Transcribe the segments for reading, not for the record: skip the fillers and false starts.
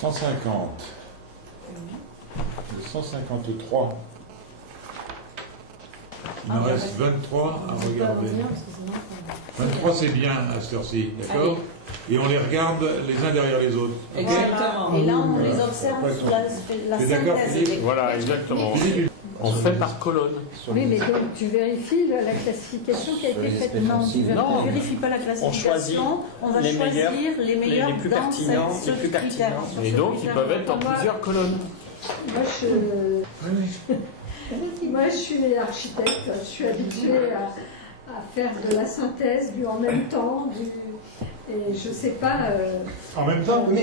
150. Le 153. Il en reste 23 à regarder. 23 c'est bien à cette heure-ci, d'accord? Et on les regarde les uns derrière les autres. Exactement. Et là, on les observe sur la synthèse. Voilà, exactement. On fait par colonne. Oui, mais donc tu vérifies la classification qui a été faite. Non, tu ne vérifies pas la classification. On va choisir les meilleurs les plus pertinents, les plus pertinents. Et donc, ils peuvent être dans plusieurs colonnes. Moi, je suis architecte. Je suis habituée à faire de la synthèse, du en même temps, et je sais pas. En même temps, oui,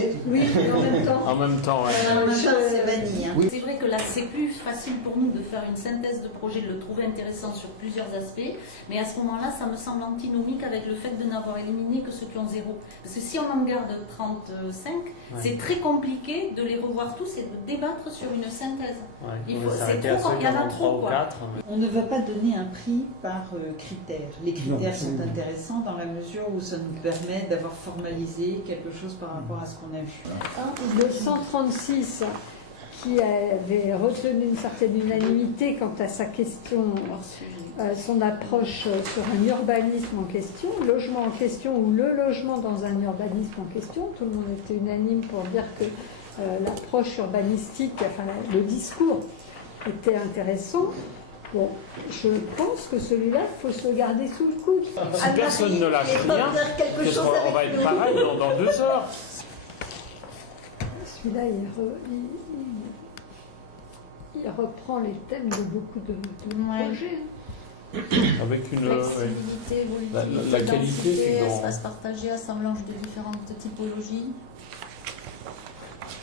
en même temps. En même temps, ouais. En même temps, c'est vanille. Hein. C'est vrai que là, c'est plus facile pour nous de faire une synthèse de projet, de le trouver intéressant sur plusieurs aspects. Mais à ce moment-là, ça me semble antinomique avec le fait de n'avoir éliminé que ceux qui ont 0. Parce que si on en garde 35, c'est très compliqué de les revoir tous et de débattre sur une synthèse. Ouais. C'est trop, il y en a trop. Quoi. On ne va pas donner un prix par critères. Les critères sont intéressants dans la mesure où ça nous permet d'avoir formalisé quelque chose par rapport à ce qu'on a vu. Le 136, qui avait retenu une certaine unanimité quant à sa question, son approche sur un urbanisme en question, logement en question ou le logement dans un urbanisme en question, tout le monde était unanime pour dire que l'approche urbanistique, enfin le discours était intéressant. Bon, je pense que celui-là, il faut se le garder sous le coude. Si personne ne lâche rien, on va être pareil dans 2 heures. Celui-là, il reprend les thèmes de beaucoup de projets. Avec une flexibilité, évolutivité, la qualité, densité, espace partagé, assemblage de différentes typologies.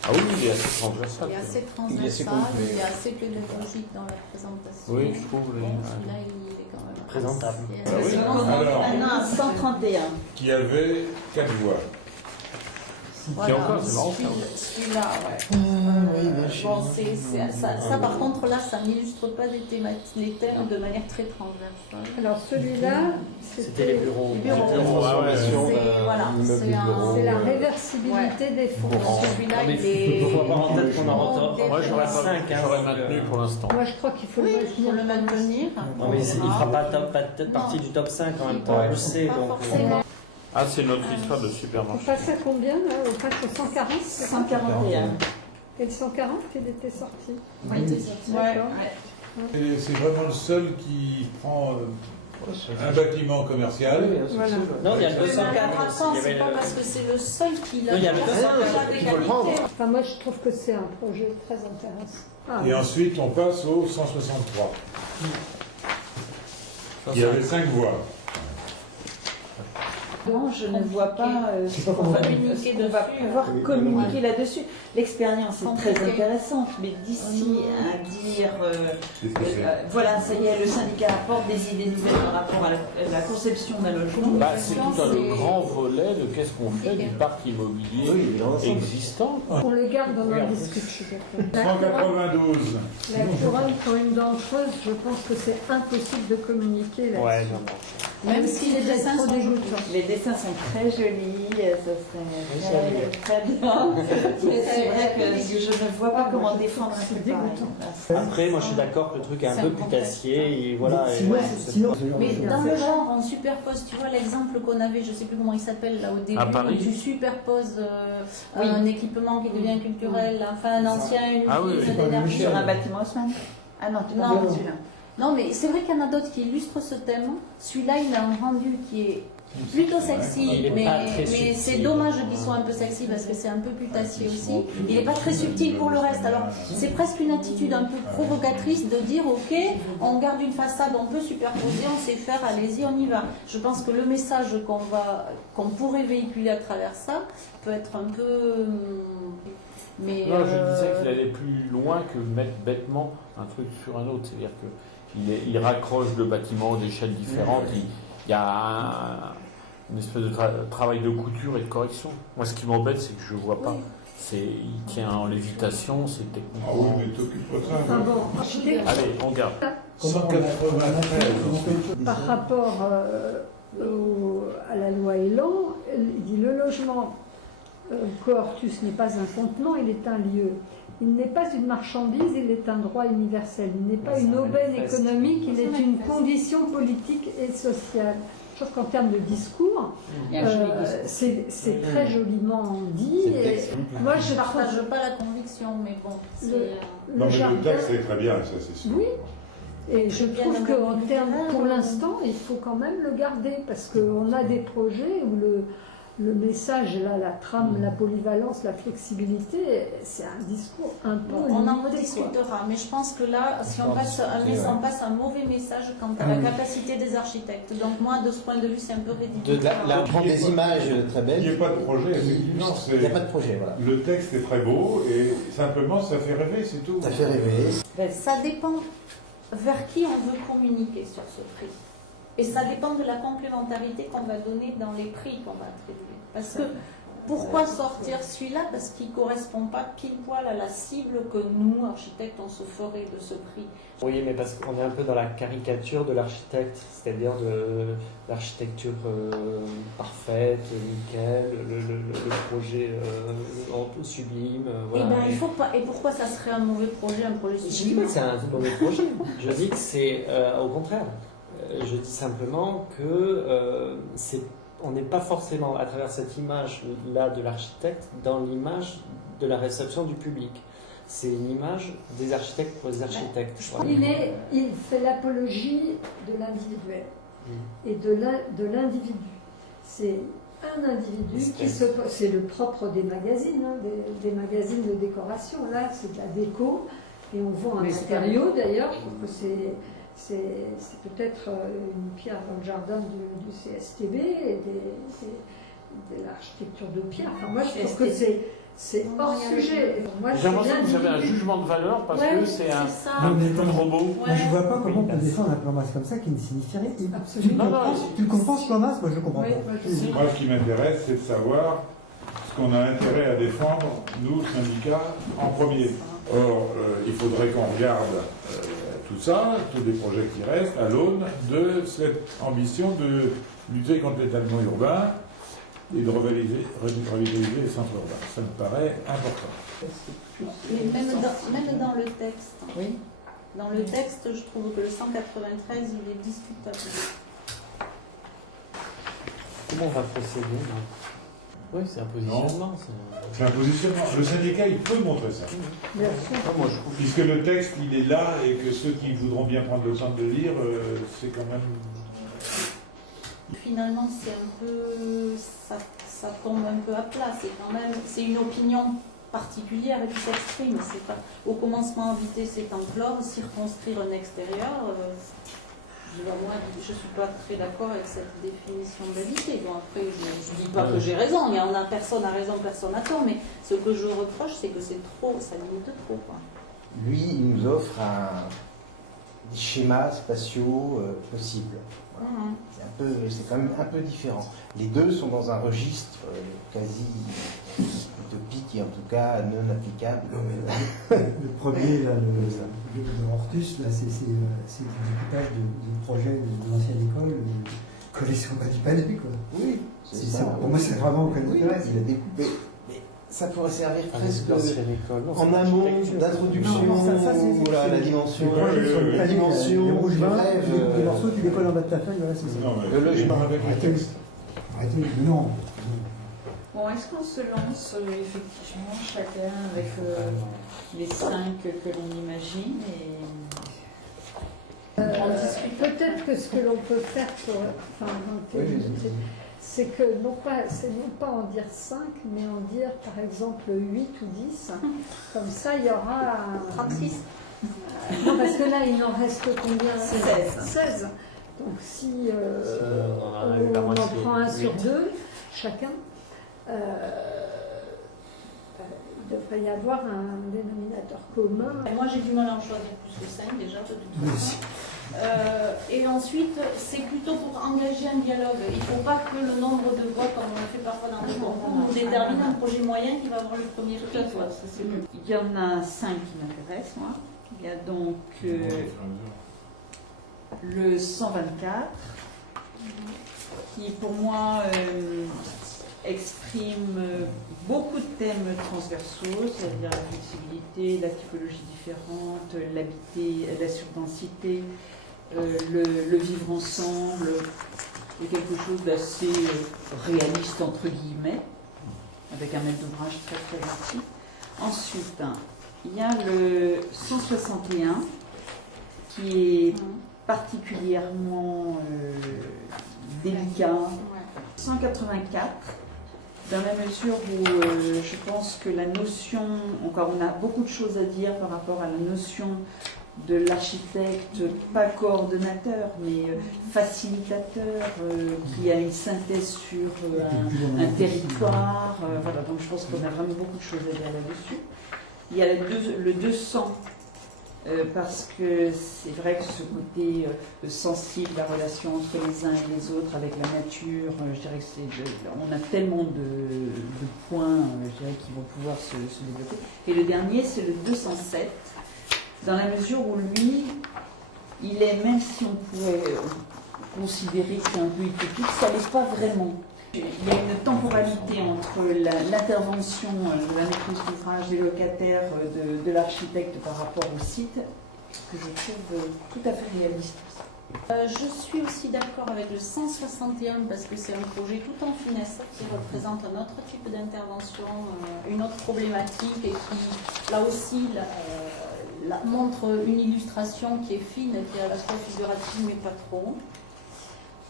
Ah oui, il est assez transversal. Il est assez transversal, il est assez pédagogique dans la présentation. Oui, je trouve. Celui-là, il est quand même présentable. Alors, maintenant à 131. qui avait 4 voix. Voilà, encore, c'est marrant, celui-là, ouais. Bon, ça, par contre, là, ça n'illustre pas les thèmes de manière très transversale. Alors celui-là, C'était les bureaux. c'est la réversibilité des fonds. Celui-là, mais il faut avoir en tête qu'on en retard. Moi, j'aurais 5, maintenu pour l'instant. Moi, je crois qu'il faut pour le maintenir. Non, mais il ne fera pas peut-être partie du top 5 en même temps, je sais. Pas Donc, forcément. Ah, c'est notre histoire de On supermarché. passe à combien là? On passe au 140? 141. Et le 140, il était sorti. Oui, D'accord. Et c'est vraiment le seul qui prend un bâtiment commercial. Voilà. non, il y a le Mais 204. attends, Il y c'est avait pas le- parce que c'est le seul qui l'a Non, il y a le fait, 204, il faut le prendre. Enfin, moi, je trouve que c'est un projet très intéressant. Ah, Et ensuite, on passe au 163. Il y avait 5 voix. Non, je ne vois pas sais pas comment communiquer on va dessus. pouvoir communiquer là-dessus. L'expérience est très intéressante, mais d'ici à dire, voilà, ça y est, le syndicat apporte des idées nouvelles par rapport à la conception d'un logement. Bah, c'est tout le grand volet de qu'est-ce qu'on fait du parc immobilier existant. on le garde dans notre discussion. 192. La couronne, pour une danseuse, je pense que c'est impossible de communiquer là-dessus. Ouais, non. Même si les dessins sont dégoûtants. Les dessins sont très jolis, ça serait très bien. Mais c'est vrai que je ne vois pas comment défendre un truc pareil. Après, moi je suis d'accord que le truc est un peu putassier. Et voilà, Mais dans le genre, on superpose, tu vois l'exemple qu'on avait, je sais plus comment il s'appelle là au début, À Paris. où tu superposes un équipement qui devient culturel, enfin un ancien, une usine d'énergie. Sur un bâtiment Haussmann. Ah non, tu parles de celui-là. Non, mais c'est vrai qu'il y en a d'autres qui illustrent ce thème. Celui-là, il a un rendu qui est plutôt sexy, Il est mais pas très subtil. c'est dommage qu'il soit un peu sexy parce que c'est un peu putassier aussi. Il n'est pas très subtil pour le reste. Alors, c'est presque une attitude un peu provocatrice de dire ok, on garde une façade, on peut superposer, on sait faire, allez-y, on y va. Je pense que le message qu'on pourrait véhiculer à travers ça peut être un peu. Mais Non, je disais qu'il allait plus loin que mettre bêtement un truc sur un autre. C'est-à-dire qu'il raccroche deux bâtiments d'échelles différentes. Il y a une espèce de travail de couture et de correction. Moi, ce qui m'embête, c'est que je ne vois pas. Il tient en lévitation, c'est technique. Ah oui, mais t'occupes pas ça. Ah bon, Allez, on garde. 193. par rapport à la loi Elan, il dit le logement Cohortus n'est pas un contenant, il est un lieu. Il n'est pas une marchandise, il est un droit universel. Il n'est pas une aubaine économique, il est une condition politique et sociale. Je trouve qu'en termes de discours, c'est très joliment dit. Et moi, je ne partage pas la conviction, mais bon. Le texte est très bien, ça c'est sûr. Oui. Et je trouve qu'en termes, pour l'instant, il faut quand même le garder, parce qu'on a des projets où le message, là, la trame, la polyvalence, la flexibilité, c'est un discours un peu on en rediscutera, mais je pense que là, si on passe un mauvais message quant à la capacité des architectes. Donc moi, de ce point de vue, c'est un peu rédhibitoire. On prend des images très belles. Il n'y a pas de projet, effectivement. Il n'y a pas de projet, voilà. Le texte est très beau et simplement, ça fait rêver, c'est tout. Ça fait rêver. Ça dépend vers qui on veut communiquer sur ce prix. Et ça dépend de la complémentarité qu'on va donner dans les prix qu'on va attribuer. Parce que, pourquoi sortir celui-là? Parce qu'il ne correspond pas pile poil à la cible que nous, architectes, on se ferait de ce prix. Oui, mais parce qu'on est un peu dans la caricature de l'architecte, c'est-à-dire de l'architecture parfaite, nickel, le projet sublime. Voilà. Il faut pas. Et pourquoi ça serait un mauvais projet, un projet sublime? Je dis pas que c'est un mauvais projet. Je dis que c'est au contraire. Je dis simplement que on n'est pas forcément, à travers cette image-là de l'architecte, dans l'image de la réception du public. C'est une image des architectes pour les architectes. Voilà. Il fait l'apologie de l'individuel et de l'individu. C'est un individu qui se... C'est le propre des magazines, hein, des magazines de décoration. Là, c'est de la déco et on voit un matériau d'ailleurs. C'est peut-être une pierre dans le jardin du CSTB et de l'architecture de pierre. Enfin, moi, je trouve que c'est hors sujet. J'ai l'impression que vous avez un jugement de valeur parce que c'est un peu de robot. Moi, je ne vois pas comment on peut défendre un plan masse comme ça qui ne signifierait absolument. Tu comprends ce plan masse? Moi, je ne comprends pas. Moi, ce qui m'intéresse, c'est de savoir ce qu'on a intérêt à défendre, nous, syndicats, en premier. Or, il faudrait qu'on regarde tout ça, tous les projets qui restent, à l'aune de cette ambition de lutter contre l'étalement urbain et de revitaliser les centres urbains. Ça me paraît important. Mais même dans le texte. Oui. Dans le texte, je trouve que le 193, il est discutable. Comment on va procéder là? Oui, c'est un positionnement. C'est un positionnement. Le syndicat, il peut montrer ça. Bien sûr. Moi, je trouve Puisque le texte, il est là et que ceux qui voudront bien prendre le temps de le lire, c'est quand même... Finalement, c'est un peu... Ça tombe un peu à plat. C'est une opinion particulière qui s'exprime. C'est pas au commencement inviter cet enclave, circonscrire un extérieur. Moi, je ne suis pas très d'accord avec cette définition d'habiter. Bon, après, je ne dis pas que j'ai raison. Personne n'a raison, personne n'a tort. Mais ce que je reproche, c'est que c'est trop, ça limite trop. Quoi. Lui, il nous offre des schémas spatiaux possibles. Voilà. C'est quand même un peu différent. Les deux sont dans un registre quasi utopique et en tout cas non applicable. Le premier, là, le Hortus, là, c'est le découpage du projet de l'ancienne école, collection du palais, quoi. Oui, c'est ça. Pour moi, c'est vraiment qu'on intéresse. Il a découpé. Mais ça pourrait servir presque en amont amont d'introduction à la dimension du rêve. Les morceaux, tu décolles en bas de ta feuille, voilà, c'est ça. Le logement avec le texte. Arrêtez, non. Bon, est-ce qu'on se lance effectivement chacun avec les 5 que l'on imagine Peut-être que ce que l'on peut faire c'est que non pas en dire 5, mais en dire par exemple 8 ou 10. Comme ça, il y aura 36. Non, parce que là, il en reste combien? 16. Donc si on en prend un sur 2, chacun, il devrait y avoir un dénominateur commun. Et moi, j'ai du mal à en choisir plus que 5 déjà, de toute façon. Et ensuite, c'est plutôt pour engager un dialogue. Il ne faut pas que le nombre de voix, comme on le fait parfois dans les concours, nous détermine un projet moyen qui va avoir le premier prix. Il y en a 5 qui m'intéressent, moi. Il y a donc le 124, qui pour moi exprime beaucoup de thèmes transversaux, c'est-à-dire la flexibilité, la typologie différente, l'habiter, la surdensité, le vivre ensemble, et quelque chose d'assez réaliste entre guillemets, avec un maître d'ouvrage très très gentil. Ensuite, il y a le 161 qui est particulièrement délicat. 184, dans la mesure où je pense que la notion, encore on a beaucoup de choses à dire par rapport à la notion de l'architecte, pas coordonnateur, mais facilitateur, qui a une synthèse sur un territoire. Voilà, donc je pense qu'on a vraiment beaucoup de choses à dire là-dessus. Il y a le 200, parce que c'est vrai que ce côté sensible, la relation entre les uns et les autres avec la nature, je dirais que on a tellement de points, je dirais, qui vont pouvoir se développer. Et le dernier, c'est le 207, dans la mesure où lui, il est, même si on pourrait considérer que c'est un peu utopique, ça n'est pas vraiment. Il y a une temporalité entre l'intervention de la maîtrise d'ouvrage des locataires, de l'architecte par rapport au site, que je trouve tout à fait réaliste. Je suis aussi d'accord avec le 161 parce que c'est un projet tout en finesse qui représente un autre type d'intervention, une autre problématique et qui, là aussi, montre une illustration qui est fine, qui est à la fois figurative mais pas trop.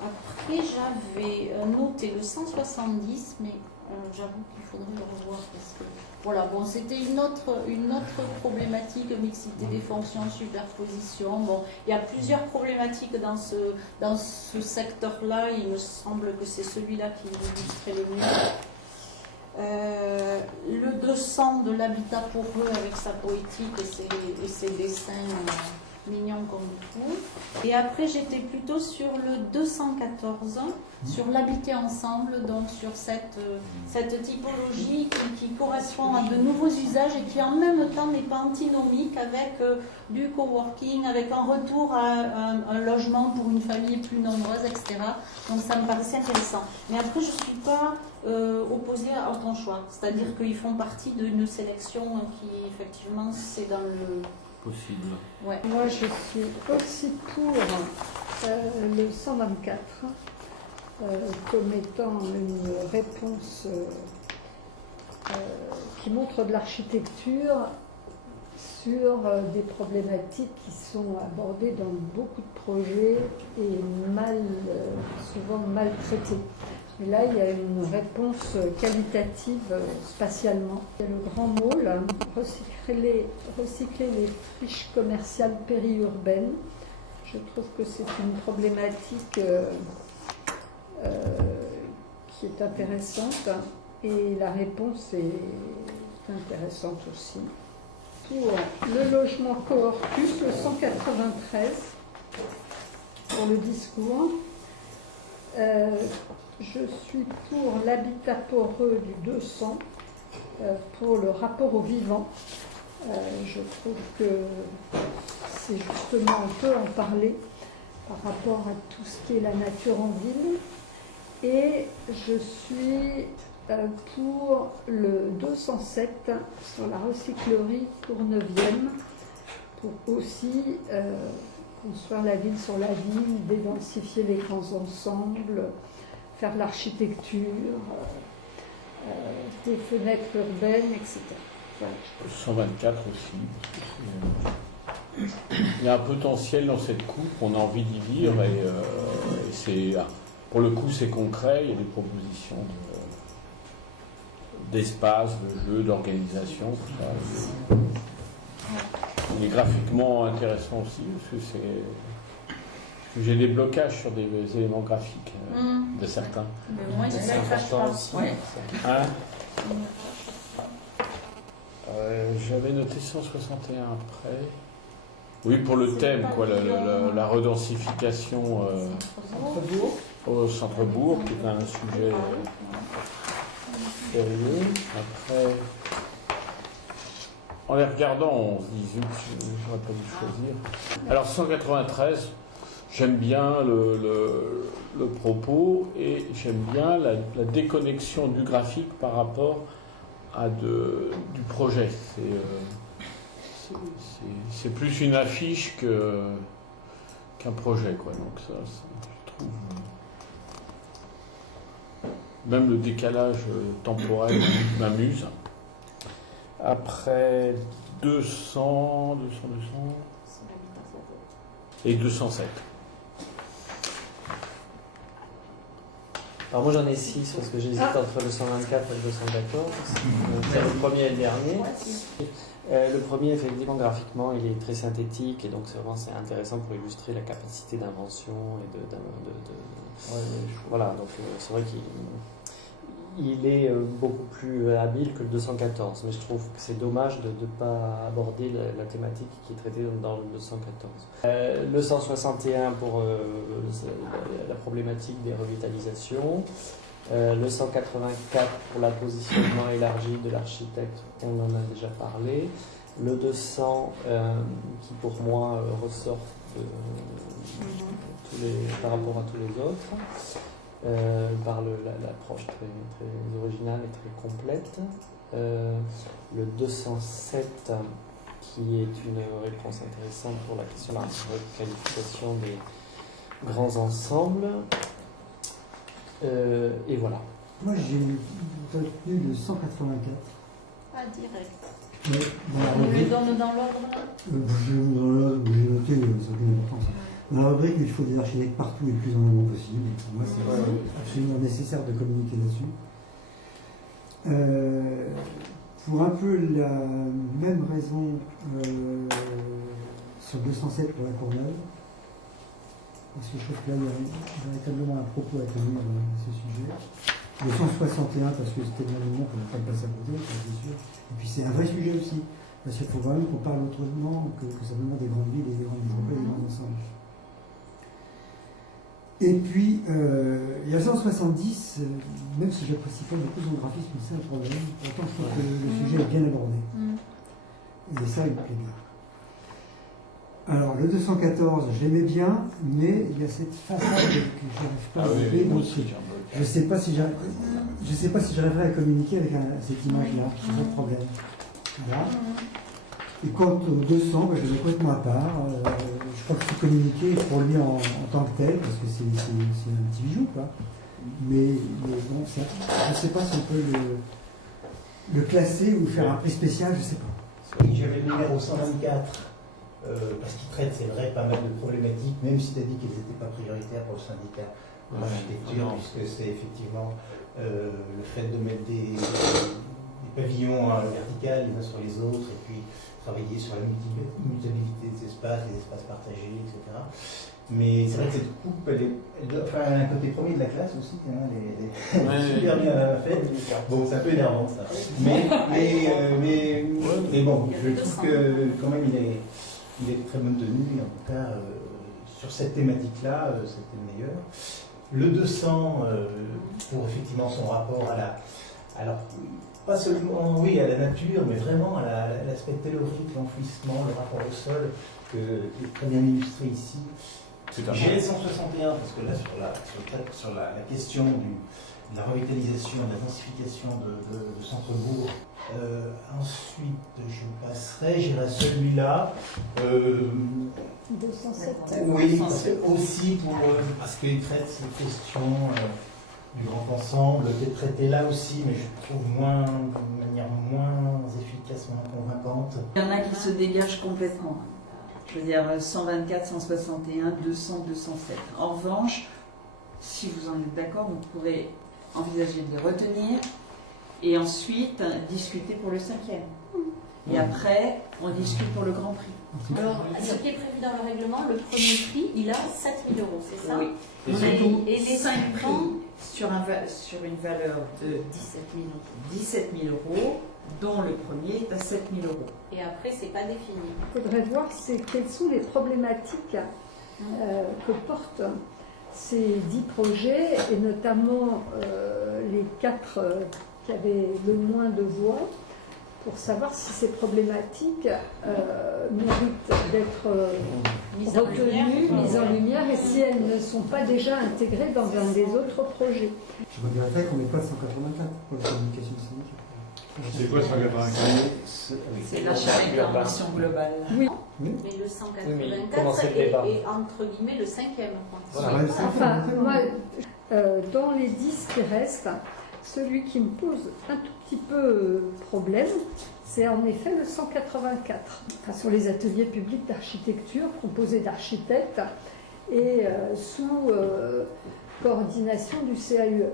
Après, j'avais noté le 170, mais j'avoue qu'il faudrait le revoir parce que voilà, bon, c'était une autre problématique, mixité des fonctions, superposition. Bon, il y a plusieurs problématiques dans ce secteur-là. Il me semble que c'est celui-là qui l'illustrait le mieux. Le 200 de l'habitat pour eux avec sa poétique et ses dessins mignons comme tout. Et après, j'étais plutôt sur le 214, sur l'habiter ensemble, donc sur cette typologie qui correspond à de nouveaux usages et qui en même temps n'est pas antinomique avec du coworking, avec un retour à un logement pour une famille plus nombreuse, etc. Donc ça me paraissait intéressant. Mais après, je ne suis pas opposée à ton choix. C'est-à-dire qu'ils font partie d'une sélection qui, effectivement, c'est dans le... possible. Ouais. Moi, je suis aussi pour le 124 comme étant une réponse qui montre de l'architecture sur des problématiques qui sont abordées dans beaucoup de projets et souvent mal traitées. Et là, il y a une réponse qualitative spatialement. Il y a le grand mot, là, recycler les friches commerciales périurbaines. Je trouve que c'est une problématique qui est intéressante et la réponse est intéressante aussi. Pour le logement coortus, le 193, pour le discours. Je suis pour l'habitat poreux du 200, pour le rapport au vivant. Je trouve que c'est justement, on peut en parler par rapport à tout ce qui est la nature en ville. Et je suis pour le 207 sur la recyclerie courneuvienne, pour aussi construire la ville sur la ville, dédensifier les grands ensembles, faire de l'architecture, des fenêtres urbaines, etc. Voilà. 124 aussi. Il y a un potentiel dans cette coupe, on a envie d'y vivre et c'est, pour le coup c'est concret, il y a des propositions d'espace, de jeu, d'organisation, tout ça. Il est graphiquement intéressant aussi parce que j'ai des blocages sur des éléments graphiques de certains. Mais au moins, il C'est important aussi. Ouais. Hein j'avais noté 161 après. Oui, pour le thème, quoi, la redensification au centre-bourg, qui est un sujet sérieux. Après, en les regardant, on se dit, zut, j'aurais pas dû choisir. Alors 193, j'aime bien le propos et j'aime bien la déconnexion du graphique par rapport à du projet. C'est plus une affiche qu'un projet, quoi. Donc ça, je trouve. Même le décalage temporel m'amuse. Après 200 et 207. Alors moi j'en ai 6 parce que j'hésite entre le 124 et le 214. C'est le premier et le dernier. Le premier, effectivement, graphiquement, il est très synthétique et donc c'est intéressant pour illustrer la capacité d'invention et voilà, donc c'est vrai qu'il est beaucoup plus habile que le 214, mais je trouve que c'est dommage de ne pas aborder la thématique qui est traitée dans le 214. Le 161 pour la problématique des revitalisations. Le 184 pour la positionnement élargi de l'architecte, on en a déjà parlé. Le 200 qui pour moi ressort par rapport à tous les autres, par l'approche très, très originale et très complète. Le 207 qui est une réponse intéressante pour la question de la requalification des grands ensembles. Et voilà. Moi, j'ai retenu le 184. Pas direct. Dans On le donne dans l'ordre là j'ai noté, ça a aucune importance. Dans la rubrique, il faut des architectes partout et le plus en amont possible. Pour moi, c'est absolument nécessaire de communiquer là-dessus. Pour un peu la même raison sur 207 pour la Courneuve, parce que je trouve que là, il y a véritablement un propos à tenir à ce sujet. Le 161, parce que c'était bien le moment qu'on ne peut pas le passer à côté, c'est sûr. Et puis c'est un vrai sujet aussi, parce qu'il faut vraiment qu'on parle autrement que simplement des grandes villes et des grandes métropoles et des grands ensembles. Et puis, il y a le 170, même si j'apprécie pas beaucoup son graphisme, c'est un problème. Pourtant, je trouve que le sujet est bien abordé. Et ça, il me plaît bien. Alors, le 214, j'aimais bien, mais il y a cette façade que je n'arrive pas à trouver. Donc, je ne sais pas si j'arriverai à communiquer avec cette image-là. C'est le problème. Voilà. Et quant au 200, je l'ai complètement à part. Je crois que c'est communiqué pour lui en tant que tel, parce que c'est un petit bijou, quoi. Mais bon, je ne sais pas si on peut le classer ou faire un prix spécial, je ne sais pas. Oui, j'avais le numéro 124. Parce qu'il traite, c'est vrai, pas mal de problématiques, même si tu as dit qu'elles n'étaient pas prioritaires pour le syndicat de l'architecture, puisque c'est effectivement le fait de mettre des pavillons verticales les uns sur les autres, et puis travailler sur la mutabilité des espaces, les espaces partagés, etc. Mais c'est vrai que cette coupe, elle a un côté premier de la classe aussi, hein, elle est super bien faite. Bon, c'est un peu énervant ça. Mais bon, je trouve que quand même il est de très bonne tenue, et en tout cas, sur cette thématique-là, c'était le meilleur. Le 200, pour effectivement son rapport à la... Alors, pas seulement, oui, à la nature, mais vraiment à l'aspect théorique, l'enfouissement, le rapport au sol, qui est très bien illustré ici. J'ai les 161, parce que là, sur la question de la revitalisation, de la densification de centre-bourg, ensuite, je passerai, j'irai celui-là. 207. Oui, aussi parce qu'il traite cette question du grand ensemble, qui est traité là aussi, mais je trouve de manière moins efficace, moins convaincante. Il y en a qui se dégagent complètement. Je veux dire 124, 161, 200, 207. En revanche, si vous en êtes d'accord, vous pourrez envisager de les retenir et ensuite discuter pour le 5e. Et après, on discute pour le Grand Prix. Alors, ce qui est prévu dans le règlement, le premier prix, il a 7 000 €, c'est ça? Oui. Et les 5 prix sur une valeur de 17 000 €, dont le premier est à 7 000 €. Et après, c'est pas défini. Il faudrait voir quelles sont les problématiques que portent ces 10 projets, et notamment les 4 qui avaient le moins de voix. pour savoir si ces problématiques méritent d'être retenues, mises en lumière, et si elles ne sont pas déjà intégrées dans un des autres projets. Je regretterais qu'on n'ait pas 184 pour la communication syndicale. C'est quoi 184? C'est l'achat d'intervention globale. Oui. Mais le 184 commencez le débat. est entre guillemets le 5e. Voilà. Enfin, moi, dans les 10 qui restent, celui qui me pose un tout petit peu problème, c'est en effet le 184. Enfin, sur les ateliers publics d'architecture composés d'architectes et sous coordination du CAUE.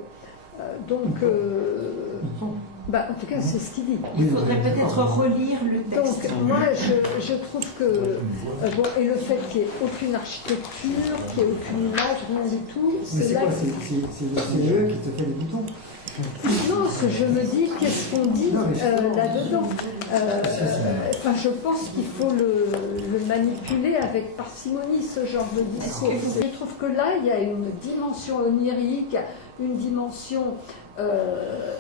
En tout cas, c'est ce qu'il dit. Il faudrait peut-être relire le texte. Donc, moi, je trouve que... et le fait qu'il n'y ait aucune architecture, qu'il n'y ait aucune image, rien du tout, Mais c'est c'est là... quoi? C'est le CE qui te fait les boutons? Non, je me dis, qu'est-ce qu'on dit là-dedans je pense qu'il faut le manipuler avec parcimonie, ce genre de discours. Je trouve que là, il y a une dimension onirique, une dimension...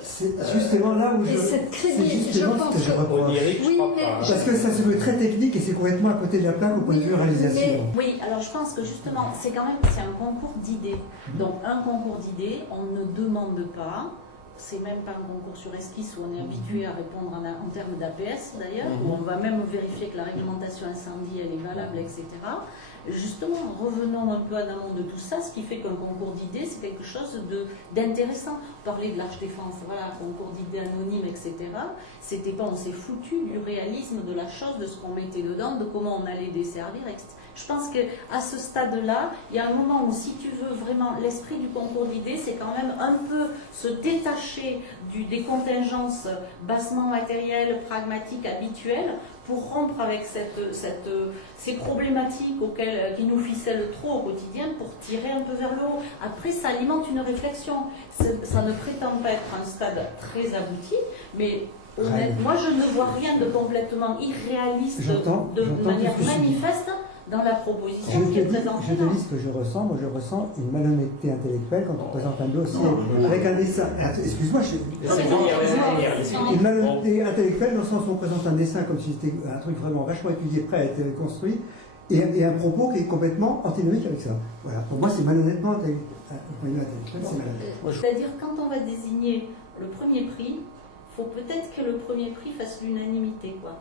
c'est justement là où et cette crédibilité, je pense que je reproche. Onirique, Oui, je crois mais pas. Parce que ça se veut très technique et c'est complètement à côté de la plaque au point de vue réalisation. Oui, alors je pense que justement, c'est un concours d'idées. Donc un concours d'idées, on ne demande pas, c'est même pas un concours sur esquisse où on est habitué à répondre en termes d'APS d'ailleurs, où on va même vérifier que la réglementation incendie elle est valable, etc. Justement, revenons un peu en amont de tout ça, ce qui fait qu'un concours d'idées, c'est quelque chose d'intéressant. Parler de l'Arche Défense, voilà, concours d'idées anonymes, etc. C'était pas, on s'est foutu du réalisme de la chose, de ce qu'on mettait dedans, de comment on allait desservir, etc. Je pense qu'à ce stade-là, il y a un moment où, si tu veux vraiment, l'esprit du concours d'idées, c'est quand même un peu se détacher des contingences bassement matérielles, pragmatiques, habituelles, pour rompre avec ces problématiques qui nous ficellent trop au quotidien, pour tirer un peu vers le haut. Après, ça alimente une réflexion. Ça ne prétend pas être un stade très abouti, mais moi, je ne vois rien de complètement irréaliste, de manière manifeste, dans la proposition qui est présentée. Je te dis ce que je ressens. Moi, je ressens une malhonnêteté intellectuelle quand on présente un dossier avec un dessin. Excuse-moi, une malhonnêteté intellectuelle dans le sens où on présente un dessin comme si c'était un truc vraiment vachement étudié, prêt à être construit, et un propos qui est complètement antinomique avec ça. Voilà. Pour moi, c'est malhonnêtement intellectuel. C'est-à-dire, quand on va désigner le premier prix, il faut peut-être que le premier prix fasse l'unanimité, quoi.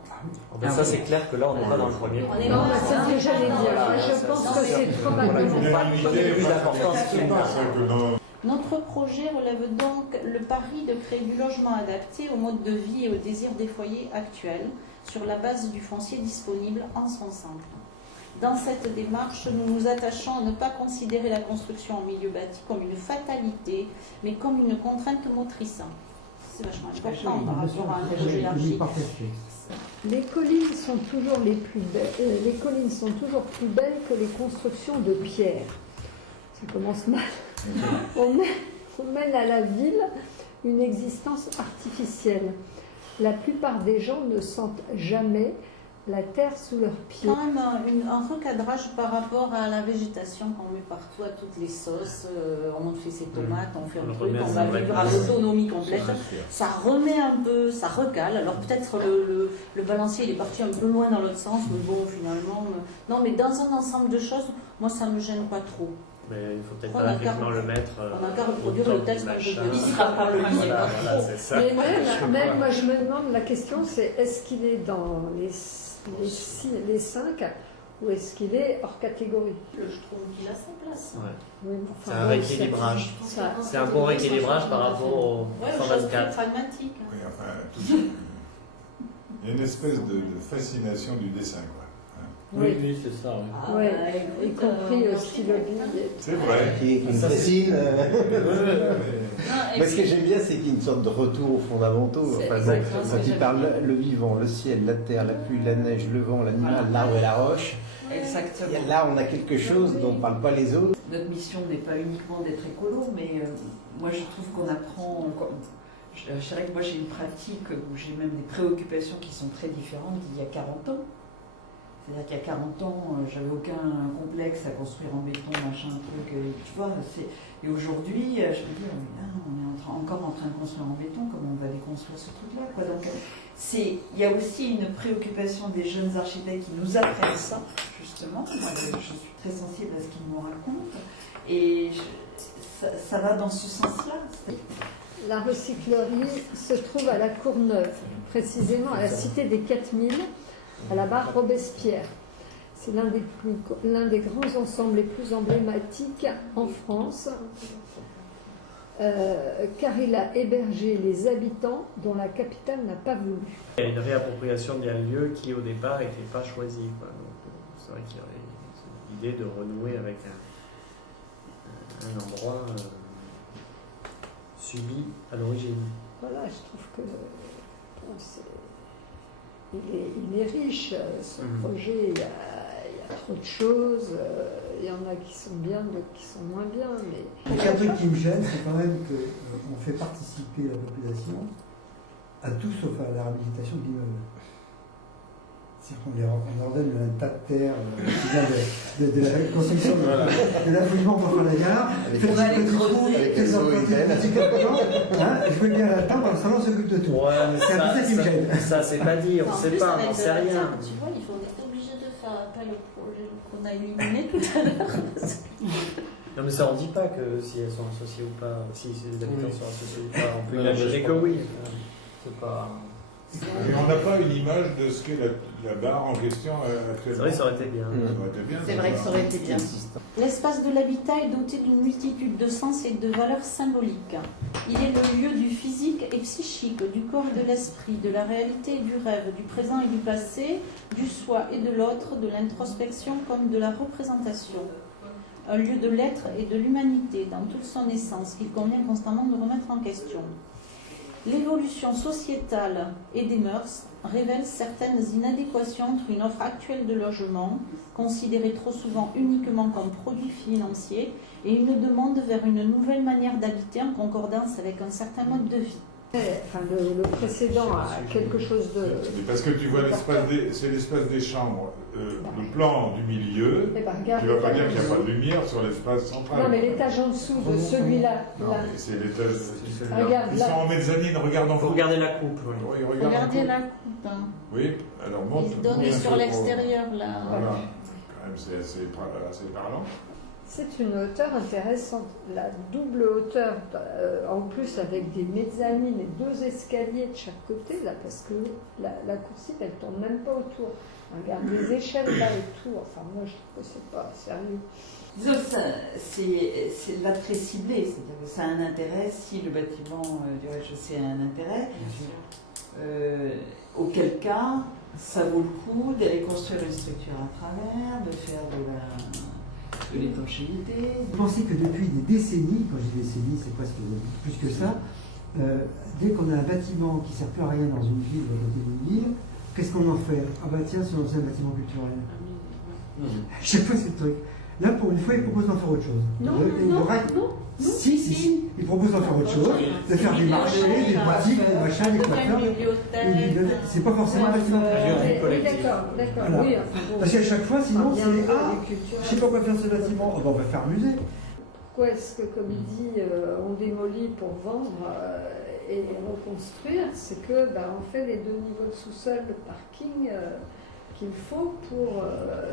Ça, c'est clair que là, on n'est pas dans le premier prix. Non, c'est ce que j'allais dire. Je pense que c'est probablement Notre projet relève donc le pari de créer du logement adapté au mode de vie et aux désirs des foyers actuels, sur la base du foncier disponible en son centre. Dans cette démarche, nous nous attachons à ne pas considérer la construction en milieu bâti comme une fatalité, mais comme une contrainte motrice. C'est vachement important par rapport à un projet élargi. Les collines sont toujours les collines sont toujours plus belles que les constructions de pierre. Ça commence mal. On mène à la ville une existence artificielle. La plupart des gens ne sentent jamais la terre sous leurs pieds. Quand même un recadrage par rapport à la végétation qu'on met partout à toutes les sauces. On fait ses tomates, on fait un truc, on va vivre à l'autonomie complète. Ça remet un peu, ça recale. Alors peut-être le balancier il est parti un peu loin dans l'autre sens, mais bon finalement. Non, mais dans un ensemble de choses, moi ça ne me gêne pas trop. Mais il faut peut-être pas uniquement le mettre. On a qu'à reproduire le texte qu'on peut Il sera pas le lien. Voilà, c'est ça. Mais même, moi je me demande, la question c'est est-ce qu'il est dans les 5 ou est-ce qu'il est hors catégorie? Je trouve qu'il a sa place. Ouais. Oui, C'est un rééquilibrage. C'est un bon rééquilibrage par rapport au Ouais, 124. pragmatique. Oui, enfin, il y a une espèce de fascination du dessin, quoi. Oui, c'est ça. Oui. Ah, ouais, bah, y écoute, compris on aussi a- le billet. C'est vrai. Qui me fascine. Non, et Moi, ce que puis- j'aime bien, c'est qu'il y a une sorte de retour aux fondamentaux. C'est Enfin, exactement ce quand que il j'aime parle bien. le vivant, le ciel, la terre, la pluie, la neige, le vent, l'animal, l'arbre et la roche. Exactement. Et là, on a quelque chose dont ne parlent pas les autres. Notre mission n'est pas uniquement d'être écolo, mais moi je trouve qu'on apprend. Je dirais que moi j'ai une pratique où j'ai même des préoccupations qui sont très différentes d'il y a 40 ans. C'est-à-dire qu'il y a 40 ans, j'avais aucun complexe à construire en béton, machin, truc, tu vois. Et aujourd'hui, je me dis, oh, là, on est encore en train de construire en béton, comment on va déconstruire ce truc-là, quoi. Donc, il y a aussi une préoccupation des jeunes architectes qui nous apprennent ça, justement. Moi, je suis très sensible à ce qu'ils nous racontent. Et ça va dans ce sens-là. La recyclerie se trouve à la Courneuve, précisément à la cité des 4000, à la barre Robespierre. C'est l'un des grands ensembles les plus emblématiques en France, car il a hébergé les habitants dont la capitale n'a pas voulu. Il y a une réappropriation d'un lieu qui au départ n'était pas choisi. Quoi. Donc, c'est vrai qu'il y avait l'idée de renouer avec un endroit subi à l'origine. Voilà, je trouve que bon, il est riche, ce projet. Il y a trop de choses. Il y en a qui sont bien, d'autres qui sont moins bien. Mais... Il y a un truc qui me gêne, c'est quand même qu'on fait participer la population à tout sauf à la réhabilitation de l'immeuble. C'est-à-dire qu'on leur donne un tas de terre qui vient de la construction de l'affouillement pour faire la gare. Avec les eaux et je veux bien l'attendre, le salon s'occupe de tout. Ouais, mais c'est un peu ça qui me gêne. Ça, c'est pas dit, on sait pas, on n'en sait rien. Tu vois, on est obligé de faire appel au projet qu'on a éliminé tout à l'heure. Non, mais ça, on dit pas que si elles sont associées ou pas, si les habitants sont associés ou pas, on peut imaginer que oui. C'est pas. Et on n'a pas une image de ce qu'est la barre en question actuellement. C'est vrai que ça aurait été bien. C'est vrai que ça aurait été bien. L'espace de l'habitat est doté d'une multitude de sens et de valeurs symboliques. Il est le lieu du physique et psychique, du corps et de l'esprit, de la réalité et du rêve, du présent et du passé, du soi et de l'autre, de l'introspection comme de la représentation. Un lieu de l'être et de l'humanité dans toute son essence qu'il convient constamment de remettre en question. L'évolution sociétale et des mœurs révèle certaines inadéquations entre une offre actuelle de logement, considérée trop souvent uniquement comme produit financier, et une demande vers une nouvelle manière d'habiter en concordance avec un certain mode de vie. Enfin, le précédent a quelque chose de... Parce que tu vois, c'est l'espace des chambres. Le plan du milieu, Eh ben, tu ne vas pas dire qu'il n'y a pas de lumière sur l'espace central. Non, mais l'étage en dessous de celui-là. Non, mais c'est l'étage. Regarde, Ils là. sont en mezzanine, regarde en Il faut regarder la coupe. Oui, Regardez la coupe. Hein. Oui, alors monte. Il donne sur l'extérieur là. Voilà, quand même, c'est assez parlant. C'est une hauteur intéressante. La double hauteur, en plus avec des mezzanines et 2 escaliers de chaque côté, là, parce que la coursive, elle tourne même pas autour. Regarde les échelles là et tout. Enfin, moi, je trouve que c'est pas sérieux. Disons que c'est là très ciblé, c'est-à-dire que ça a un intérêt si le bâtiment du rez-de-chaussée a un intérêt. Auquel cas, ça vaut le coup d'aller construire une structure à travers, de faire de l'étanchéité. Vous pensez que depuis des décennies, quand je dis décennies, c'est presque plus que ça, dès qu'on a un bâtiment qui ne sert plus à rien dans une ville, à côté d'une ville, qu'est-ce qu'on en fait? Ah bah tiens, c'est un bâtiment culturel. Je sais pas ce truc. Là, pour une fois, ils proposent d'en faire autre chose. Non. Si, ils proposent d'en faire autre chose, de faire des marchés, des boutiques, des machins, des coiffeurs. C'est pas forcément un bâtiment. Oui, d'accord. Voilà. Oui, enfin, bon, Parce qu'à chaque fois, sinon, c'est les je sais pas quoi faire ce bâtiment. Oh, bah, on va faire un musée. pourquoi est-ce que, comme il dit, on démolit pour vendre et reconstruire? C'est que on fait les 2 niveaux de sous-sol, le parking qu'il faut pour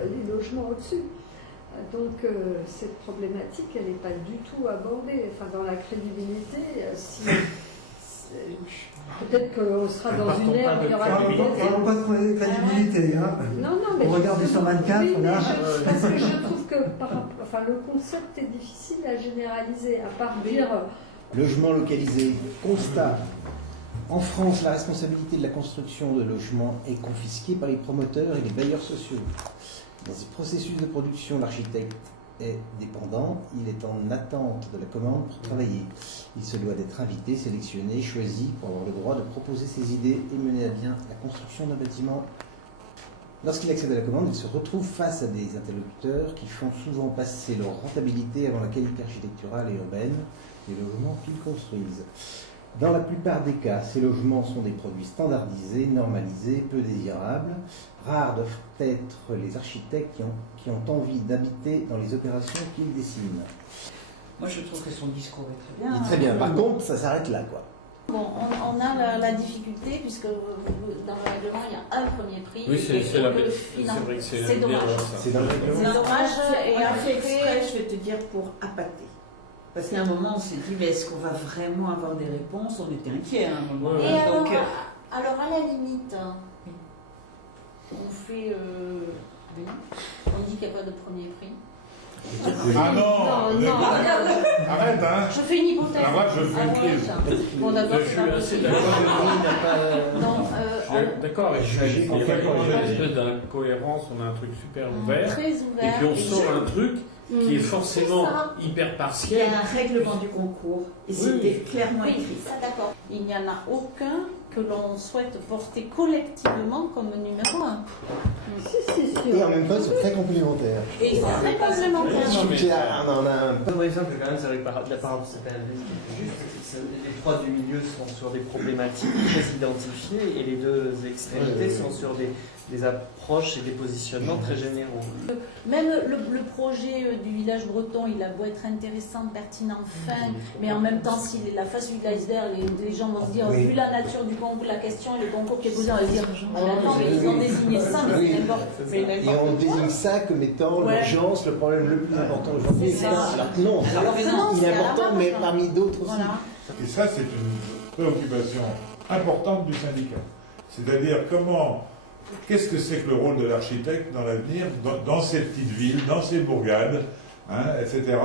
les logements au-dessus. Donc cette problématique, elle n'est pas du tout abordée. Enfin, dans la crédibilité, peut-être qu'on sera dans une ère où il y aura des... Parlons pas de crédibilité. Hein. Non, mais on regarde du 124, oui, là. Parce que je trouve que le concept est difficile à généraliser, à part dire... Logement localisé. Constat. En France, la responsabilité de la construction de logements est confisquée par les promoteurs et les bailleurs sociaux. Dans ce processus de production, l'architecte est dépendant, il est en attente de la commande pour travailler. Il se doit d'être invité, sélectionné, choisi pour avoir le droit de proposer ses idées et mener à bien la construction d'un bâtiment. Lorsqu'il accède à la commande, il se retrouve face à des interlocuteurs qui font souvent passer leur rentabilité avant la qualité architecturale et urbaine des logements qu'ils construisent. Dans la plupart des cas, ces logements sont des produits standardisés, normalisés, peu désirables. Rares doivent être les architectes qui ont envie d'habiter dans les opérations qu'ils dessinent. Moi, je trouve que son discours est très bien. Il est très bien. Par contre, ça s'arrête là, quoi. Bon, on a la difficulté, puisque dans le règlement, il y a un premier prix. Oui, et c'est on vrai le que c'est C'est dommage. C'est dans le C'est règlement. dommage. Et On a fait après, exprès, je vais te dire, pour appâter. Parce qu'à un moment, on s'est dit, mais est-ce qu'on va vraiment avoir des réponses? On était inquiets à un moment. et alors, Donc, à la limite, on fait. On dit qu'il n'y a pas de premier prix. Ah non, Non, arrête, hein. Je fais une hypothèse. Arrête, je fais une crise. Bon, d'accord, Je c'est suis pas assez possible. d'accord. Donc, D'accord, et je suis On fait d'accord, il y a une corriger. espèce d'incohérence, on a un truc super ouvert, très et ouvert. puis on sort un truc qui est forcément C'est ça. hyper il y partiel. a un règlement du concours, et c'était clairement Oui, écrit. ça d'accord. Il n'y en a aucun que l'on souhaite porter collectivement comme numéro 1. Et en même temps, ils sont très complémentaires. Et ils sont très complémentaires. Non, mais- On a un Un bon exemple, quand même, c'est vrai que par rapport à cette analyse qui est juste, c'est que les trois du milieu sont sur des problématiques très identifiées et les deux extrémités sont sur des approches et des positionnements très généraux. Même le projet du village breton, il a beau être intéressant, pertinent, fin, mais en même temps, s'il est la face du iceberg, les gens vont se dire, Oui. vu la nature du concours, la question et le concours qui est posé, on va se dire, attends, mais ils ont désigné ça, mais Oui. c'est n'importe mais Et n'importe on quoi. désigne ça comme étant Ouais. l'urgence, le problème le plus important aujourd'hui. C'est ça. Alors que non, Alors que non, il c'est est à la important, marge. mais parmi d'autres aussi. Voilà. Et ça, c'est une préoccupation importante du syndicat. C'est-à-dire qu'est-ce que c'est que le rôle de l'architecte dans l'avenir, dans ces petites villes, dans ces bourgades, etc.,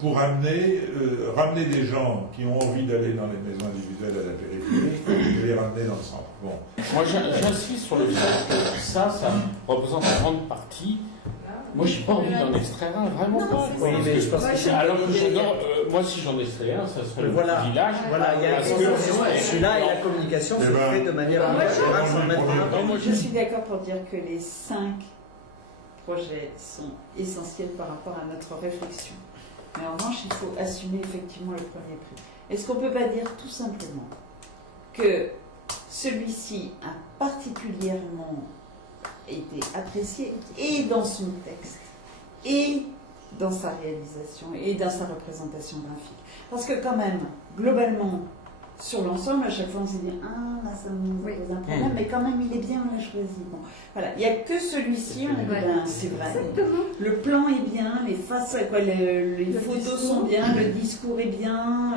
pour ramener des gens qui ont envie d'aller dans les maisons individuelles à la périphérie et les ramener dans le centre. Bon. Moi, j'insiste sur le fait que ça représente une grande partie. Moi, j'ai pas envie d'en extraire un, vraiment pas. Oui, mais je pense que c'est alors que j'adore, moi, si j'en extrais un, ça serait Voilà. le village. Voilà, il y a Parce que- celui-là et la communication se fait de manière générale sans mettre en avant. Je suis d'accord pour dire que les 5 projets sont essentiels par rapport à notre réflexion. Mais en revanche, il faut assumer effectivement le premier prix. Est-ce qu'on ne peut pas dire tout simplement que celui-ci a particulièrement été apprécié et dans son texte, et dans sa réalisation, et dans sa représentation graphique? Parce que quand même, globalement, sur l'ensemble, à chaque fois on s'est dit, ah là ça nous pose un problème, mais quand même il est bien, on l'a choisi. Bon, voilà, il n'y a que celui-ci, on a dit, ben, c'est vrai. Le plan est bien, les faces, les photos sont bien, le discours est bien.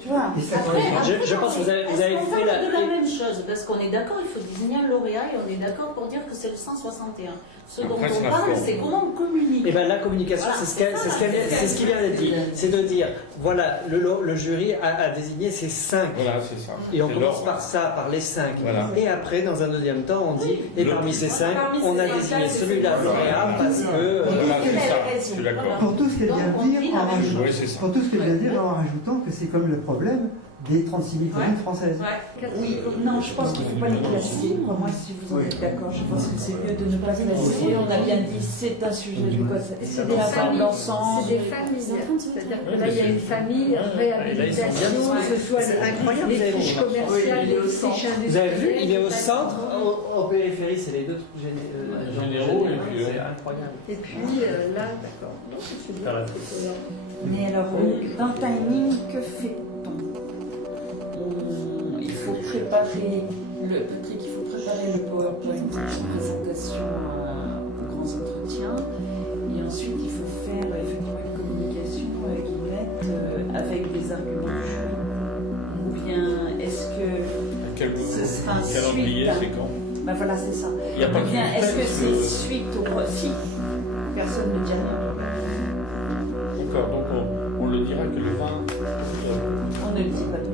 Tu vois. Je pense que vous avez Est-ce qu'on fait parle de la même chose? Parce qu'on est d'accord, il faut désigner un lauréat et on est d'accord pour dire que c'est le 161. Ce dont Après, c'est on la parle, forme. c'est comment on communique. Et bien la communication, Voilà, c'est ce qui vient d'être dit. C'est de dire, voilà, le jury a désigné ces 5. Voilà, c'est ça. Et on C'est commence l'ordre. par ça, par les 5. Voilà. Et après, dans un deuxième temps, on dit, et parmi ces 5, on a désigné celui-là lauréat parce que... Voilà, Il c'est a ça. raison. Je suis d'accord. Voilà. Pour tout ce qu'elle vient Donc, de on dire, dit en la même rajoutant, Oui, c'est ça. pour tout ce qu'elle vient de dire, en rajoutant que c'est comme le problème des 36 000 communes françaises. Oui, non, je pense qu'il ne faut pas les classer. Moi, si vous en êtes d'accord, je pense que c'est mieux de ne pas classer. On a bien dit, c'est un sujet du code. C'est des familles, l'ensemble. c'est des familles. C'est-à-dire que là, il y a une famille, réhabilitation, que ce soit C'est incroyable, vous les avez friches vu. commerciales, les friches industrielles. Vous avez vu, il est au centre, en périphérie, c'est les deux trucs Généraux, et puis, c'est incroyable. Et puis là, d'accord. Non, c'est bien. Voilà. Mais alors, dans le timing, que fait-on? Il faut préparer Patrick, il faut préparer le PowerPoint de présentation aux grands entretiens. Et ensuite, il faut faire effectivement une communication Guillemette avec des arguments du jury. Ou bien est-ce que Quel ce sera un calendrier, suite? c'est quand? Ben voilà, c'est ça. Il y a pas Ou bien de est-ce que texte, c'est suite au si personne ne dit rien? D'accord, donc on le dira que le 20. On ne le dit pas tout